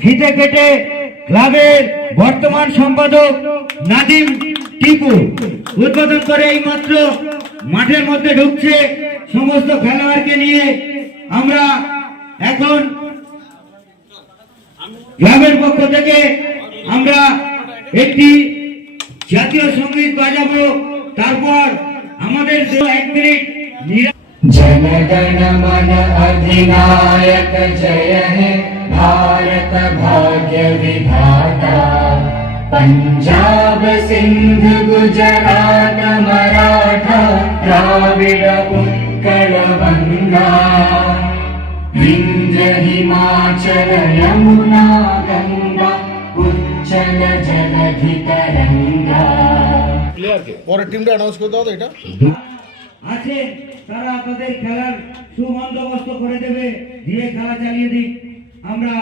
ফিতে কেটে ক্লাবের বর্তমান সম্পাদক নাদিম টিপু। উদ্বোধন করে এই মাত্র মাঠের মধ্যে ঢুকছে সমস্ত খেলোয়াড়কে নিয়ে আমরা এখন গ্রামের পক্ষ থেকে আমরা একটি জাতীয় সংগীত বাজাবো। তারপর আমাদের এক মিনিট জনগণ মন অধিনায়ক জয় হে। हे भारत भाग्य विधाता पंजाब सिंध गुजरात मराठा द्राविड उत्कल गंगा विंध्य हिमाचल यमुना गंगा उच्चल जलधि तरंगा প্লেয়ারকে পরের টিমটা অ্যানাউন্স করে দাও তো এটা আছে তারা তাদের খেলার সুবন্দোবস্ত করে দেবে দিয়ে খেলা চালিয়ে দিক আমরা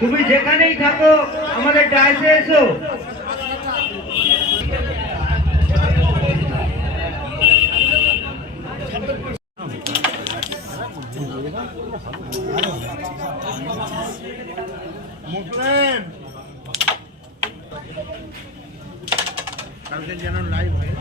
তুমি যেখানেই থাকো আমাদের ডাইসে এসো। মুসলিম। কালকে যেন লাইভ হয়।